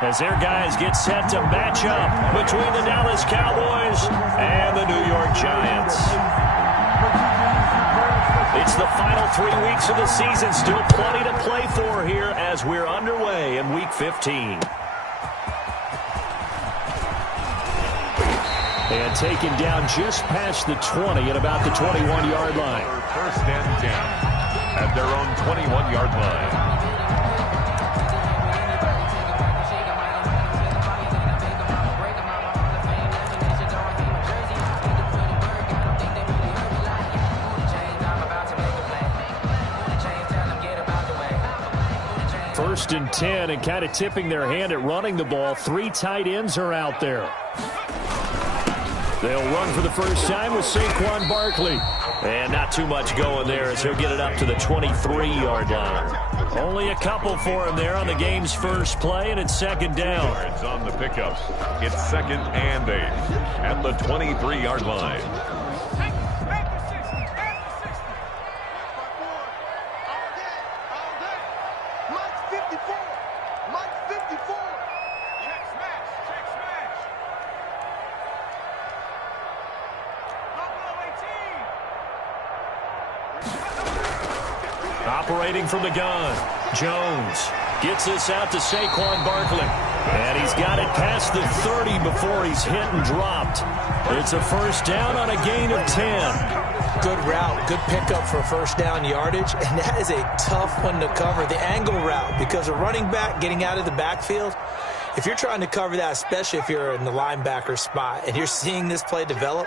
as their guys get set to match up between the Dallas Cowboys and the New York Giants. It's the final 3 weeks of the season. Still plenty to play for here as we're underway in Week 15. And taken down just past the 20 at about the 21-yard line. First and 10 at their own 21-yard line. First and 10, and kind of tipping their hand at running the ball. 3 tight ends are out there. They'll run for the first time with Saquon Barkley. And not too much going there as he'll get it up to the 23-yard line. Only a couple for him there on the game's first play, and it's second down. Yards on the pickups. It's second and 8 at the 23-yard line. Operating from the gun, Jones gets this out to Saquon Barkley. And he's got it past the 30 before he's hit and dropped. It's a first down on a gain of 10. Good route, good pickup for first down yardage, and that is a tough one to cover. The angle route, because a running back getting out of the backfield, if you're trying to cover that, especially if you're in the linebacker spot and you're seeing this play develop,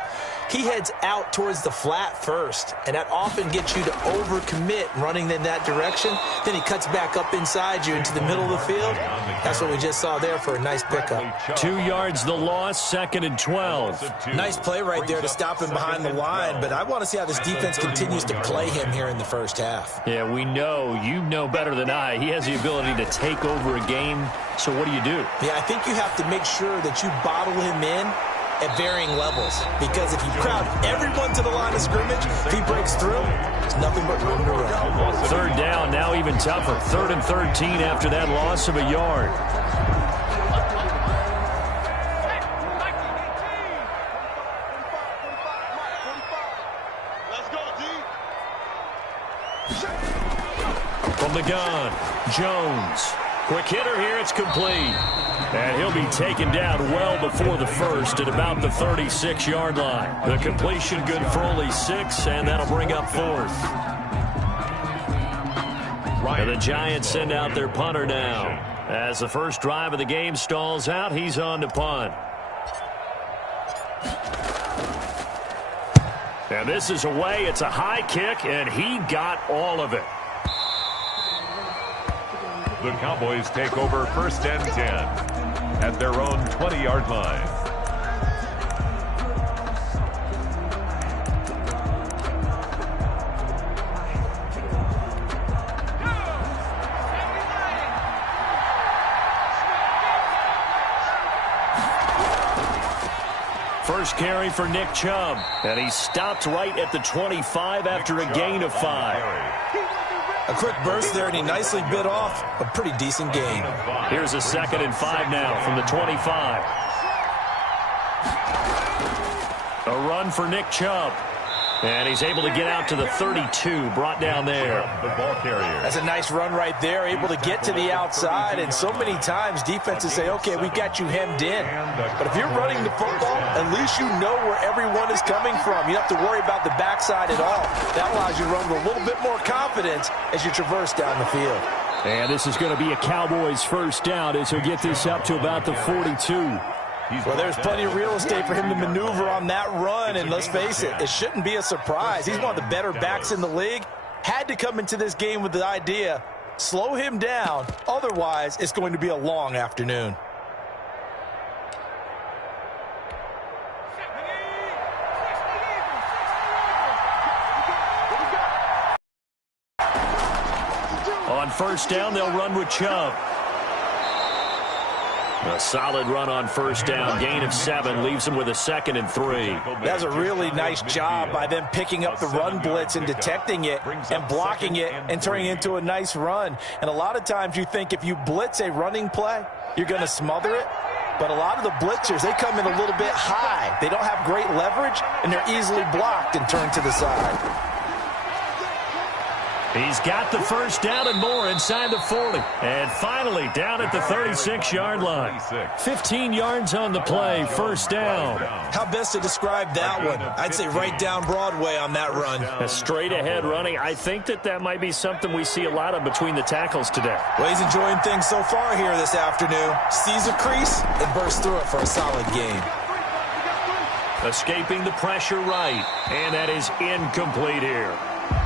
he heads out towards the flat first, and that often gets you to overcommit running in that direction. Then he cuts back up inside you into the middle of the field. That's what we just saw there for a nice pickup. 2 yards the loss, second and 12. Nice play right there to stop him behind the line, but I want to see how this defense continues to play him here in the first half. Yeah, we know, you know better than I, he has the ability to take over a game. So what do you do? Yeah, I think you have to make sure that you bottle him in at varying levels, because if you crowd everyone to the line of scrimmage, if he breaks through, there's nothing but room to run. Third down, now even tougher. 3rd and 13 after that loss of a yard. From the gun, Jones. Quick hitter here, it's complete. And he'll be taken down well before the first at about the 36-yard line. The completion good for only 6, and that'll bring up 4th. And the Giants send out their punter now. As the first drive of the game stalls out, he's on to punt. And this is away. It's a high kick, and he got all of it. The Cowboys take over first and 10 at their own 20-yard line. First carry for Nick Chubb, and he stopped right at the 25 after a gain of 5. A quick burst there, and he nicely bit off a pretty decent gain. Here's a 2nd and 5 now from the 25. A run for Nick Chubb. And he's able to get out to the 32, brought down there. The ball carrier. That's a nice run right there, able to get to the outside. And so many times defenses say, okay, we got you hemmed in. But if you're running the football, at least you know where everyone is coming from. You don't have to worry about the backside at all. That allows you to run with a little bit more confidence as you traverse down the field. And this is going to be a Cowboys first down as he'll get this up to about the 42. Well, there's plenty of real estate for him to maneuver on that run, and let's face it, it shouldn't be a surprise. He's one of the better backs in the league. Had to come into this game with the idea, slow him down, otherwise it's going to be a long afternoon. On first down, they'll run with Chubb. A solid run on first down. Gain of 7 leaves him with a 2nd and 3. That's a really nice job by them picking up the run blitz and detecting it and blocking it and turning it into a nice run. And a lot of times you think if you blitz a running play, you're going to smother it. But a lot of the blitzers, they come in a little bit high. They don't have great leverage, and they're easily blocked and turned to the side. He's got the first down and more inside the 40. And finally down at the 36-yard line. 15 yards on the play, first down. How best to describe that one? I'd say right down Broadway on that run. A straight-ahead running. I think that might be something we see a lot of between the tackles today. Well, he's enjoying things so far here this afternoon. Sees a crease and bursts through it for a solid game. Escaping the pressure right. And that is incomplete here.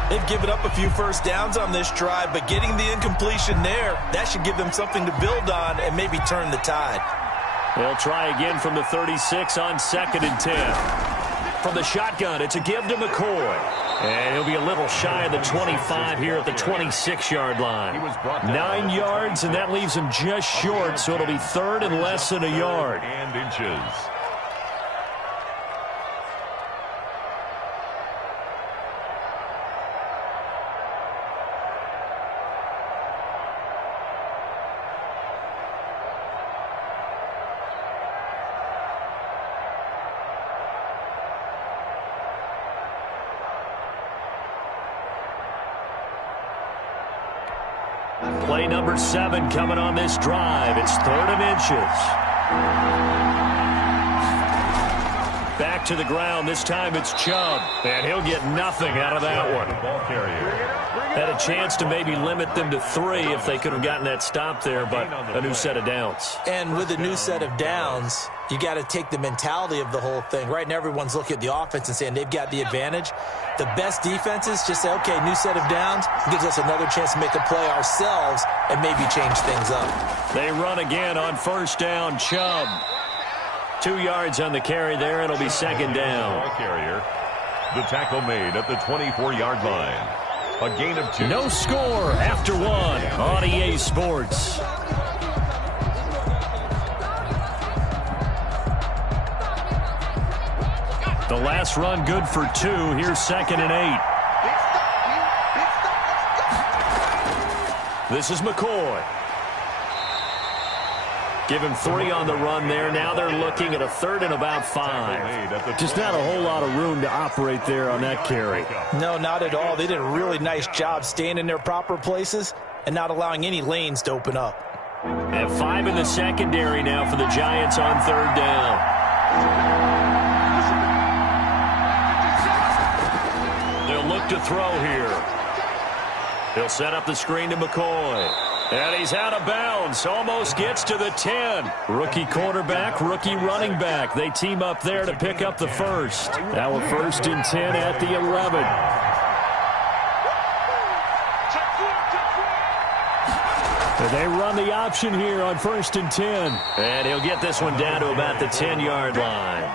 They've given up a few first downs on this drive, but getting the incompletion there, that should give them something to build on and maybe turn the tide. They'll try again from the 36 on 2nd and 10. From the shotgun, it's a give to McCoy. And he'll be a little shy of the 25 here at the 26-yard line. 9 yards, and that leaves him just short, so it'll be 3rd and less than a yard. And inches. Play number 7 coming on this drive. It's 3rd and inches. Back to the ground. This time it's Chubb. And he'll get nothing out of that one. Ball carrier. Had a chance to maybe limit them to 3 if they could have gotten that stop there, but a new set of downs. And with a new set of downs, you got to take the mentality of the whole thing. Right now, everyone's looking at the offense and saying they've got the advantage. The best defenses just say, okay, new set of downs, gives us another chance to make a play ourselves and maybe change things up. They run again on first down. Chubb. 2 yards on the carry there. It'll be 2nd down. Ball carrier. The tackle made at the 24-yard line. A gain of 2. No score after 1 on EA Sports. The last run good for 2. Here's 2nd and 8. This is McCoy. Give him 3 on the run there. Now they're looking at a 3rd and about 5. Just not a whole lot of room to operate there on that carry. No, not at all. They did a really nice job staying in their proper places and not allowing any lanes to open up. And 5 in the secondary now for the Giants on 3rd down. They'll look to throw here. He'll set up the screen to McCoy. And he's out of bounds. Almost gets to the 10. Rookie quarterback, rookie running back. They team up there to pick up the first. Now a 1st and 10 at the 11. And they run the option here on 1st and 10. And he'll get this one down to about the 10-yard line.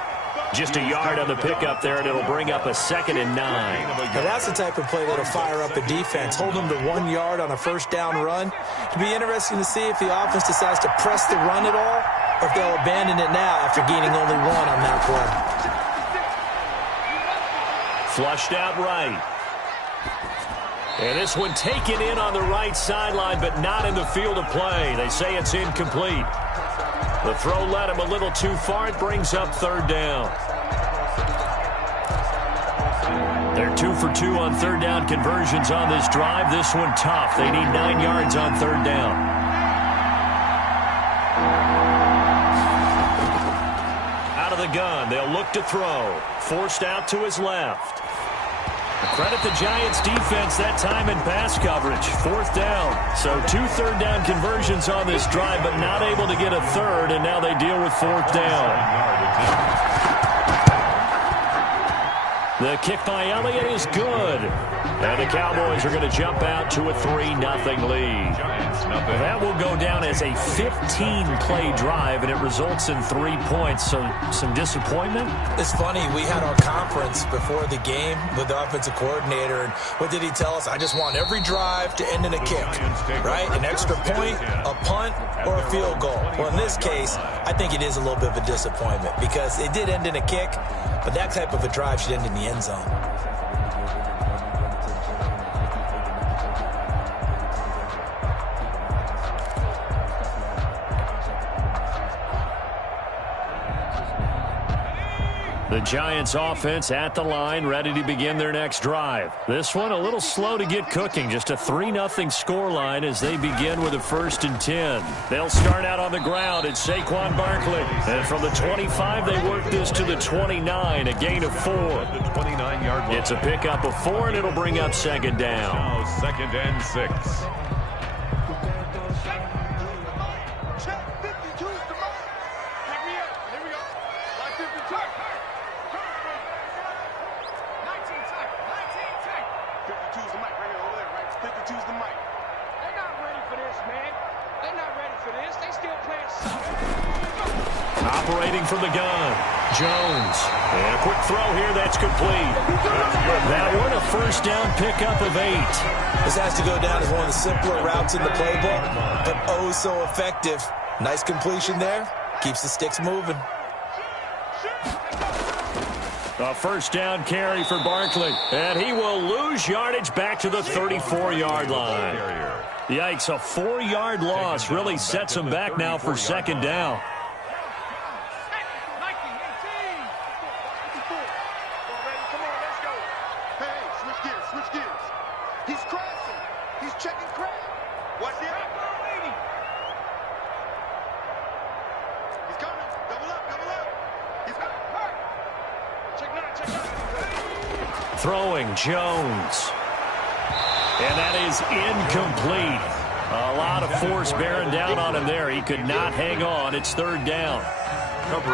Just a yard on the pickup there, and it'll bring up a 2nd and 9. Now that's the type of play that'll fire up a defense. Hold them to 1 yard on a first down run. It'll be interesting to see if the offense decides to press the run at all, or if they'll abandon it now after gaining only 1 on that play. Flushed out right. And this one taken in on the right sideline, but not in the field of play. They say it's incomplete. The throw led him a little too far. It brings up 3rd down. They're 2 for 2 on 3rd down conversions on this drive. This one tough. They need 9 yards on 3rd down. Out of the gun. They'll look to throw. Forced out to his left. Credit the Giants defense that time in pass coverage. 4th down. So 2 3rd down conversions on this drive, but not able to get a 3rd, and now they deal with 4th down. The kick by Elliott is good. And the Cowboys are going to jump out to a 3-0 lead. That will go down as a 15-play drive, and it results in 3 points. So some disappointment? It's funny. We had our conference before the game with the offensive coordinator, and what did he tell us? I just want every drive to end in a kick, right? An extra point, a punt, or a field goal. Well, in this case, I think it is a little bit of a disappointment because it did end in a kick, but that type of a drive should end in the end zone. The Giants offense at the line, ready to begin their next drive. This one a little slow to get cooking. Just a 3-0 scoreline as they begin with a 1st and 10. They'll start out on the ground. It's Saquon Barkley. And from the 25, they work this to the 29, a gain of 4. The 29-yard line. It's a pickup of 4, and it'll bring up 2nd down. Now 2nd and 6. Operating from the gun, Jones. And a quick throw here, that's complete. That one, a 1st down pickup of 8. This has to go down as one of the simpler routes in the playbook, but oh so effective. Nice completion there. Keeps the sticks moving. A 1st down carry for Barkley. And he will lose yardage back to the 34-yard line. Yikes, a 4-yard loss really sets him back now for 2nd down. Throwing, Jones. And that is incomplete. A lot of force bearing down on him there. He could not hang on. It's 3rd down.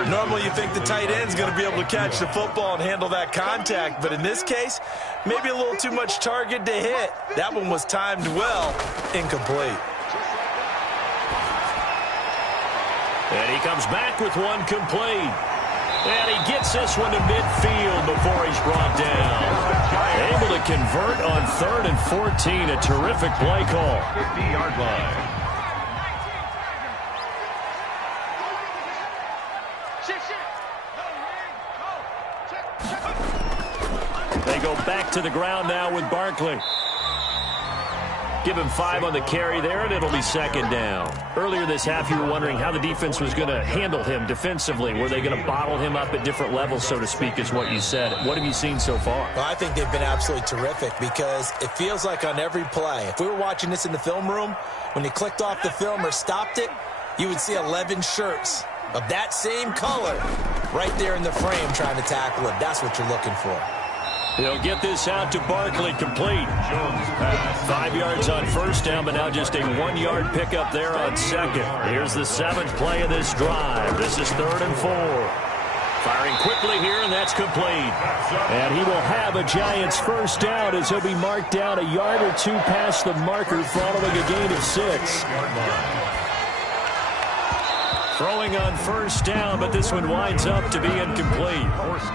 Normally you think the tight end's going to be able to catch the football and handle that contact, but in this case, maybe a little too much target to hit. That one was timed well. Incomplete. And he comes back with one complete. And he gets this one to midfield before he's brought down. Able to convert on 3rd and 14. A terrific play call. 50-yard line. They go back to the ground now with Barkley. Give him 5 on the carry there, and it'll be 2nd down. Earlier this half, you were wondering how the defense was going to handle him defensively. Were they going to bottle him up at different levels, so to speak, is what you said. What have you seen so far? Well, I think they've been absolutely terrific because it feels like on every play, if we were watching this in the film room, when you clicked off the film or stopped it, you would see 11 shirts of that same color right there in the frame trying to tackle it. That's what you're looking for. He'll get this out to Barkley, complete. Jones pass. 5 yards on 1st down, but now just a 1-yard pickup there on 2nd. Here's the 7th play of this drive. This is 3rd and 4. Firing quickly here, and that's complete. And he will have a Giants 1st down as he'll be marked down a yard or 2 past the marker following a gain of 6. Throwing on 1st down, but this one winds up to be incomplete.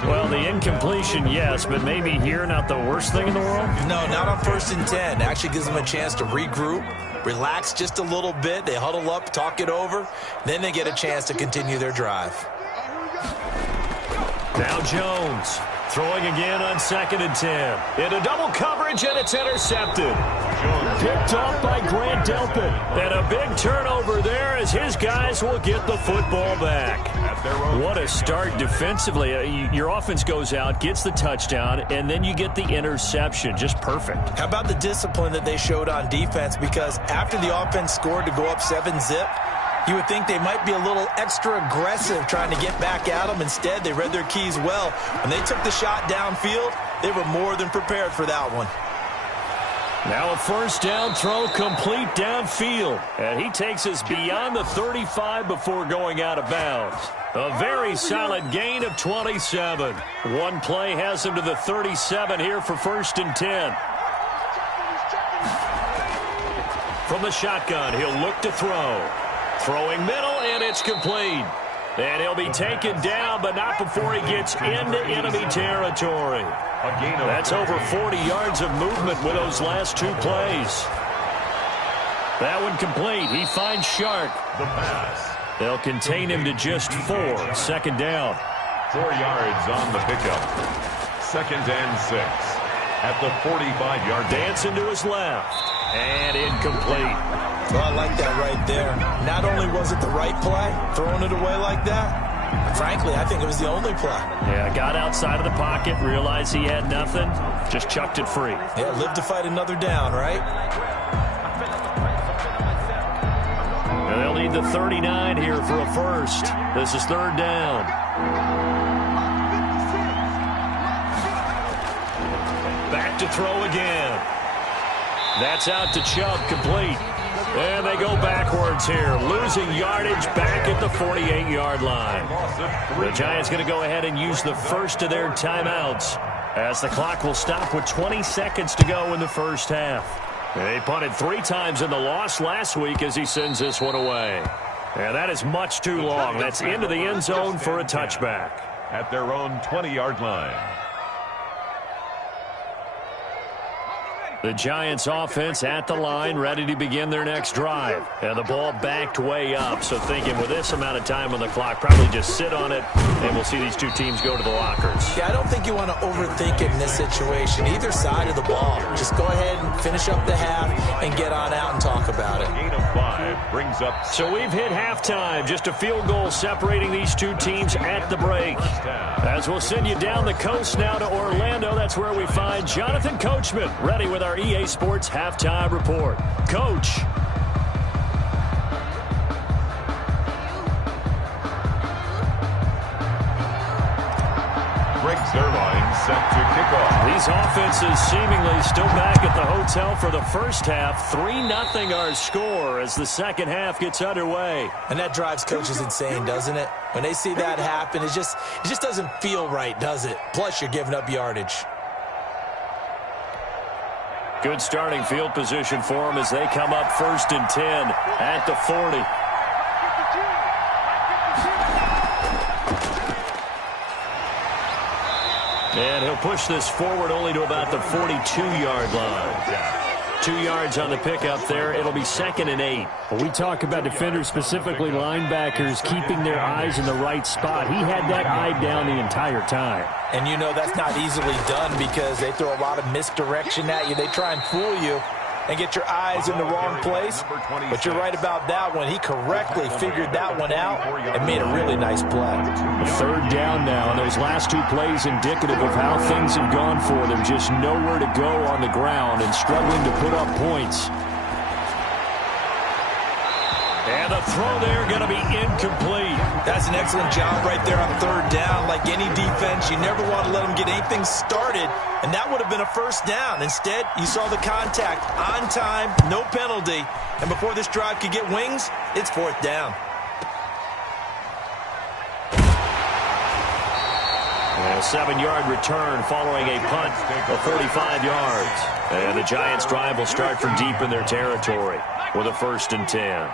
Well, the incompletion, yes, but maybe here not the worst thing in the world? No, not on 1st and 10. Actually gives them a chance to regroup, relax just a little bit. They huddle up, talk it over. Then they get a chance to continue their drive. Now Jones. Throwing again on 2nd and 10. Into double coverage, and it's intercepted. Picked off by Grant Delpit. And a big turnover there as his guys will get the football back. What a start defensively. Your offense goes out, gets the touchdown, and then you get the interception. Just perfect. How about the discipline that they showed on defense? Because after the offense scored to go up 7-zip, you would think they might be a little extra aggressive trying to get back at them. Instead, they read their keys well. When they took the shot downfield, they were more than prepared for that one. Now a 1st down throw complete downfield. And he takes us beyond the 35 before going out of bounds. A very solid gain of 27. One play has him to the 37 here for 1st and 10. From the shotgun, he'll look to throw. Throwing middle, and it's complete. And he'll be taken down, but not before he gets into enemy territory. That's over 40 yards of movement with those last 2 plays. That one complete. He finds Shark. The pass. They'll contain him to just 4. 2nd down. 4 yards on the pickup. 2nd and 6. At the 45-yard line. Dancing to his left. And incomplete. Well, I like that right there. Not only was it the right play, throwing it away like that, Frankly, I think it was the only play. Yeah, got outside of the pocket, realized he had nothing, just chucked it free. Yeah, live to fight another down, right? And they'll need the 39 here for a first. This is third down. Back to throw again. That's out to Chubb, complete. And they go backwards here, losing yardage back at the 48-yard line. The Giants going to go ahead and use the first of their timeouts as the clock will stop with 20 seconds to go in the first half. They punted 3 times in the loss last week as he sends this one away. And that is much too long. That's into the end zone for a touchback. At their own 20-yard line. The Giants offense at the line, ready to begin their next drive. And the ball backed way up, so thinking with this amount of time on the clock, probably just sit on it, and we'll see these two teams go to the lockers. Yeah, I don't think you want to overthink it in this situation, either side of the ball. Just go ahead and finish up the half and get on out and talk about it. Gain of 5 brings up. So we've hit halftime, just a field goal separating these two teams at the break. As we'll send you down the coast now to Orlando, that's where we find Jonathan Coachman, ready with our EA Sports Halftime Report. Coach. Greg Zerline set to kick off. These offenses seemingly still back at the hotel for the first half. 3-0 our score as the second half gets underway. And that drives coaches insane, doesn't it? When they see that happen, it just doesn't feel right, does it? Plus, you're giving up yardage. Good starting field position for them as they come up 1st and 10 at the 40. And he'll push this forward only to about the 42-yard line. 2 yards on the pickup there. It'll be 2nd and 8. Well, we talk about defenders, specifically linebackers, keeping their eyes in the right spot. He had that eye down the entire time. And you know that's not easily done because they throw a lot of misdirection at you. They try and fool you and get your eyes in the wrong place. But you're right about that one. He correctly figured that one out and made a really nice play. Third down now, and those last 2 plays indicative of how things have gone for them. Just nowhere to go on the ground and struggling to put up points. And the throw there going to be incomplete. That's an excellent job right there on third down. Like any defense, you never want to let them get anything started, and that would have been a first down. Instead, you saw the contact on time, no penalty, and before this drive could get wings, it's 4th down. And a 7-yard return following a punt of 45 yards. And the Giants' drive will start from deep in their territory with a 1st and 10.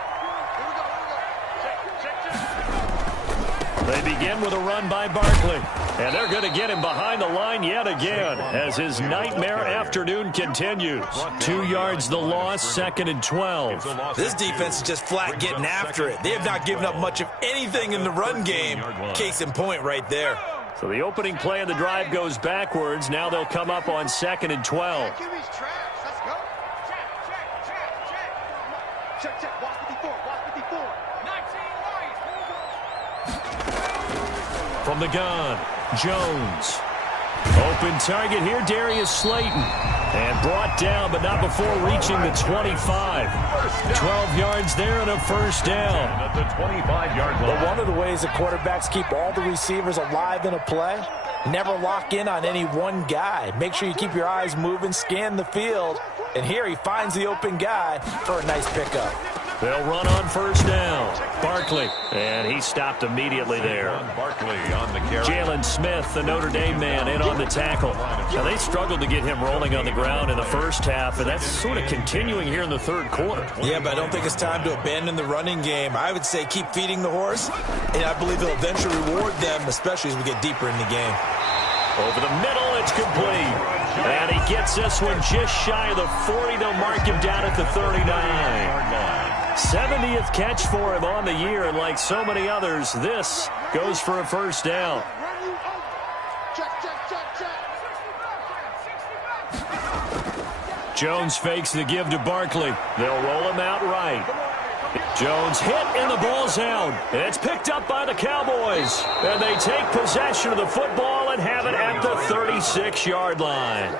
They begin with a run by Barkley. And they're going to get him behind the line yet again as his nightmare afternoon continues. 2 yards the loss, 2nd and 12. This defense is just flat getting after it. They have not given up much of anything in the run game. Case in point right there. So the opening play of the drive goes backwards. Now they'll come up on 2nd and 12. From the gun, Jones. Open target here, Darius Slayton. And brought down, but not before reaching the 25. 12 yards there and a first down. At the 25-yard line. But one of the ways the quarterbacks keep all the receivers alive in a play, never lock in on any one guy. Make sure you keep your eyes moving, scan the field. And here he finds the open guy for a nice pickup. They'll run on first down. Barkley. And he stopped immediately there. Barkley on the carry. Jalen Smith, the Notre Dame man, in on the tackle. Now, they struggled to get him rolling on the ground in the first half, and that's sort of continuing here in the third quarter. Yeah, but I don't think it's time to abandon the running game. I would say keep feeding the horse, and I believe he'll eventually reward them, especially as we get deeper in the game. Over the middle, it's complete. And he gets this one just shy of the 40. They'll mark him down at the 39. 70th catch for him on the year, and like so many others, this goes for a first down. Jones fakes the give to Barkley. They'll roll him out right. Jones hit and the ball's out. It's picked up by the Cowboys. Cowboys. And they take possession of the football and have it at the 36-yard line.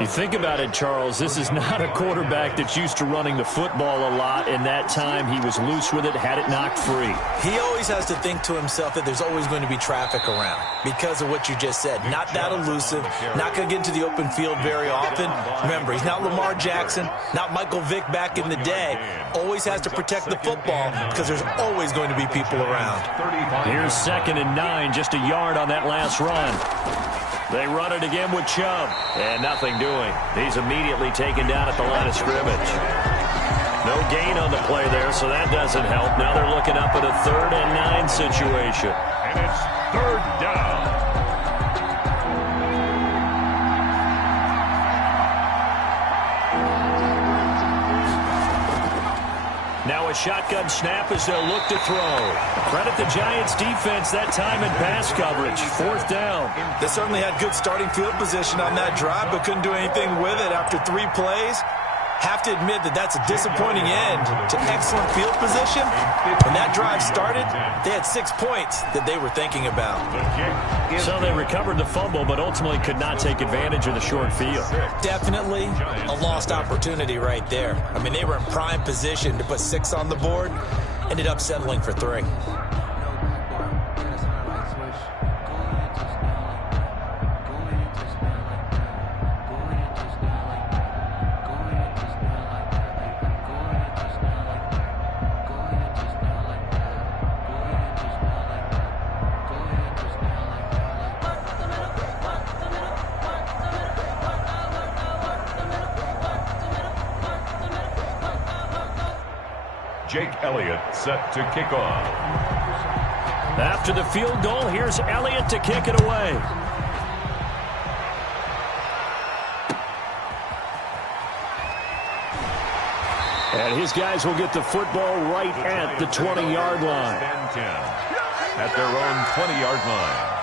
You think about it, Charles, this is not a quarterback that's used to running the football a lot. In that time, he was loose with it, had it knocked free. He always has to think to himself that there's always going to be traffic around because of what you just said. Not that elusive, not going to get into the open field very often. Remember, he's not Lamar Jackson, not Michael Vick back in the day. Always has to protect the football because there's always going to be people around. Here's 2nd and 9, just a yard on that last run. They run it again with Chubb, and nothing doing. He's immediately taken down at the line of scrimmage. No gain on the play there, so that doesn't help. Now they're looking up at a 3rd and 9 situation. And it's 3rd down. Now a shotgun snap as they'll look to throw. Credit the Giants defense that time in pass coverage. 4th down. They certainly had good starting field position on that drive, but couldn't do anything with it after 3 plays. Have to admit that that's a disappointing end to excellent field position. When that drive started, they had 6 points that they were thinking about. So they recovered the fumble, but ultimately could not take advantage of the short field. Definitely a lost opportunity right there. I mean, they were in prime position to put 6 on the board, ended up settling for 3. Jake Elliott set to kick off. After the field goal, here's Elliott to kick it away. And his guys will get the football right at the 20-yard line. At their own 20-yard line.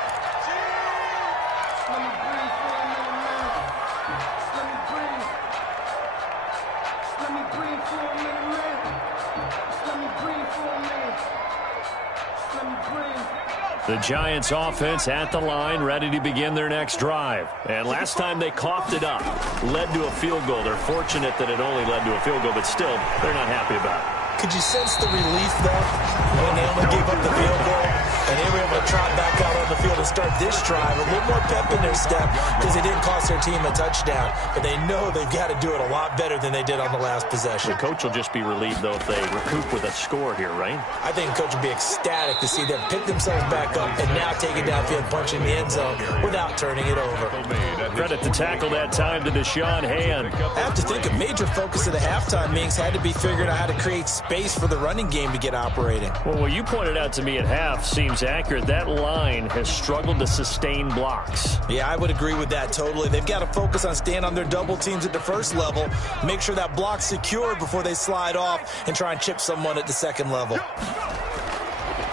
The Giants offense at the line, ready to begin their next drive. And last time they coughed it up, led to a field goal. They're fortunate that it only led to a field goal, but still, they're not happy about it. Could you sense the relief, though, when they only gave up the field goal and they were able to trot back out on the field and start this drive? A little more pep in their step because they didn't cost their team a touchdown, but they know they've got to do it a lot better than they did on the last possession. The coach will just be relieved, though, if they recoup with a score here, right? I think the coach will be ecstatic to see them pick themselves back up and now take it downfield, punching the end zone without turning it over. Credit the tackle that time to Deshaun Hand. I have to think a major focus of the halftime meetings had to be figuring out how to create space for the running game to get operating. Well, what you pointed out to me at half seems accurate. That line has struggled to sustain blocks. Yeah, I would agree with that totally. They've got to focus on staying on their double teams at the first level, make sure that block's secured before they slide off and try and chip someone at the second level.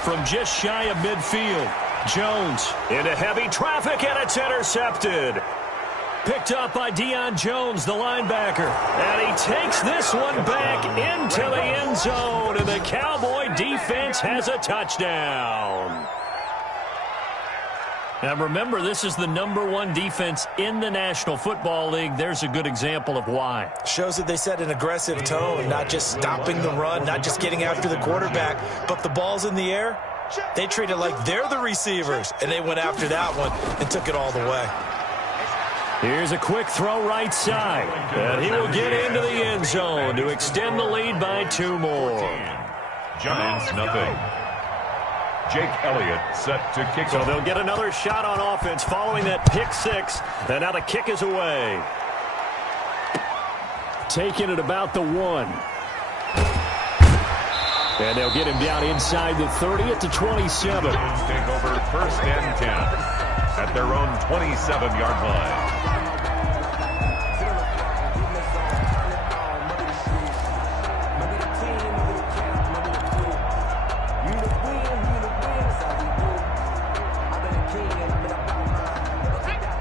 From just shy of midfield, Jones into heavy traffic, and it's intercepted. Picked up by Deion Jones, the linebacker. And he takes this one back into the end zone, and the Cowboy defense has a touchdown. Now remember, this is the #1 defense in the National Football League. There's a good example of why. Shows that they set an aggressive tone, not just stopping the run, not just getting after the quarterback, but the ball's in the air. They treat it like they're the receivers, and they went after that one and took it all the way. Here's a quick throw right side, and he will get into the end zone to extend the lead by 2 more. Giants nothing. Jake Elliott set to kick So off. they'll get another shot on offense following that pick 6, and now the kick is away. Taking it about the 1. And they'll get him down inside the 30 at the 27. Take over 1st and 10 at their own 27-yard line.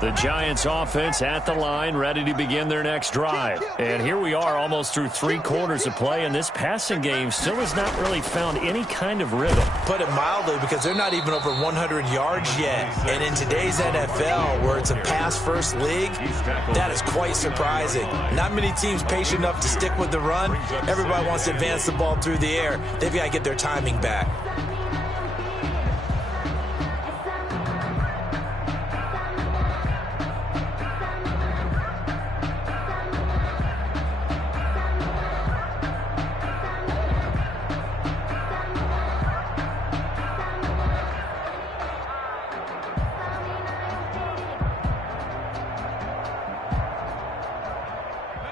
The Giants offense at the line, ready to begin their next drive. And here we are almost through 3 quarters of play, and this passing game still has not really found any kind of rhythm. Put it mildly, because they're not even over 100 yards yet. And in today's NFL, where it's a pass-first league, that is quite surprising. Not many teams patient enough to stick with the run. Everybody wants to advance the ball through the air. They've got to get their timing back.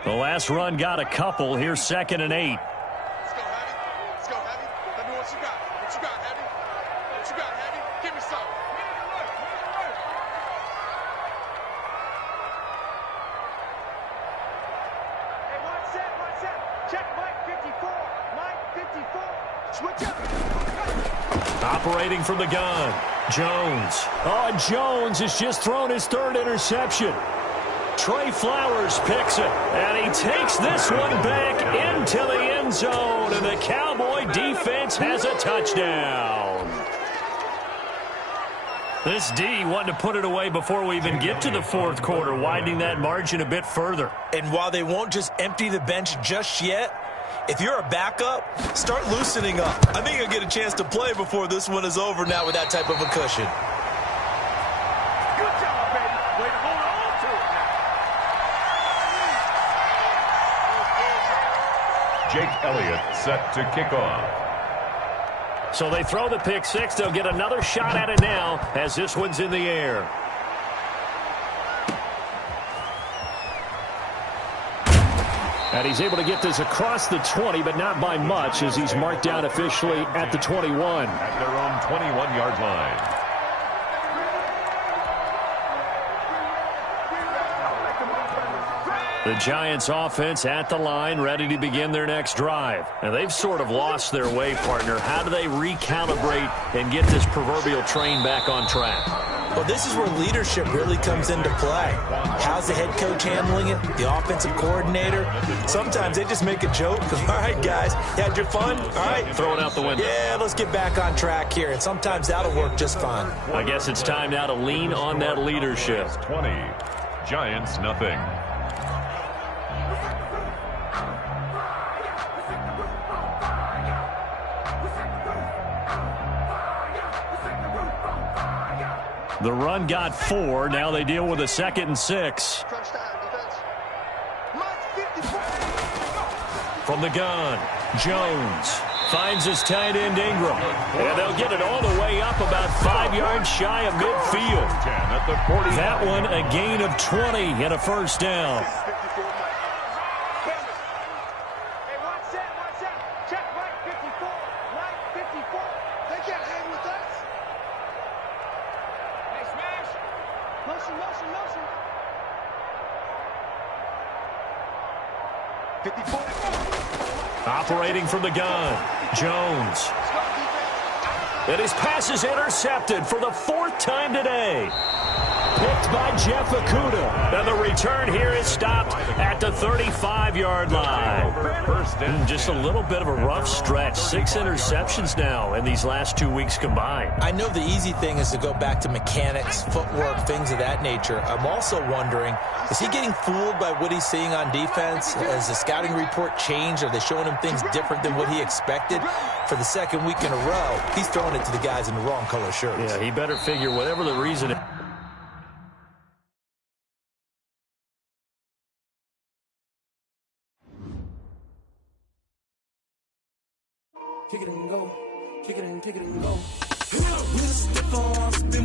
The last run got a couple. Here's 2nd and 8. Let's go, Heavy. Let's go, Heavy. Let me what you got. What you got, Heavy? What you got, Heavy? Give me some. Hey, one set. Check Mike 54. Mike 54. Switch up. Operating from the gun, Jones. Oh, and Jones has just thrown his 3rd interception. Trey Flowers picks it, and he takes this one back into the end zone, and the Cowboy defense has a touchdown. This D wanted to put it away before we even get to the 4th quarter, widening that margin a bit further. And while they won't just empty the bench just yet, if you're a backup, start loosening up. I think you'll get a chance to play before this one is over now with that type of a cushion. Good job, baby. Way to hold on to it now. Jake Elliott set to kick off. So they throw the pick 6. They'll get another shot at it now as this one's in the air. And he's able to get this across the 20, but not by much, as he's marked down officially at the 21. At their own 21-yard line. The Giants offense at the line, ready to begin their next drive. And they've sort of lost their way, partner. How do they recalibrate and get this proverbial train back on track? Well, this is where leadership really comes into play. How's the head coach handling it? The offensive coordinator? Sometimes they just make a joke. All right, guys, you had your fun? All right. Throw it out the window. Yeah, let's get back on track here. And sometimes that'll work just fine. I guess it's time now to lean on that leadership. 20. Giants, nothing. The run got 4. Now they deal with a 2nd and 6. From the gun, Jones finds his tight end Ingram. And they'll get it all the way up about 5 yards shy of midfield. At the 40. That one a gain of 20 and a 1st down. Hey, one set. Check Mike 54. Mike 54. They can't hang with us. Hey, smash. Motion. 54. Operating from the gun, Jones. And his pass is intercepted for the 4th time today. Picked by Jeff Okudah. And the return here is stopped at the 35-yard line. Just a little bit of a rough stretch. 6 interceptions now in these last 2 weeks combined. I know the easy thing is to go back to mechanics, footwork, things of that nature. I'm also wondering, is he getting fooled by what he's seeing on defense? Has the scouting report changed? Are they showing him things different than what he expected? For the 2nd week in a row, he's throwing it to the guys in the wrong color shirts. Yeah, he better figure whatever the reason is. Kick it and go. Kick it and go. With a stiff arm, spin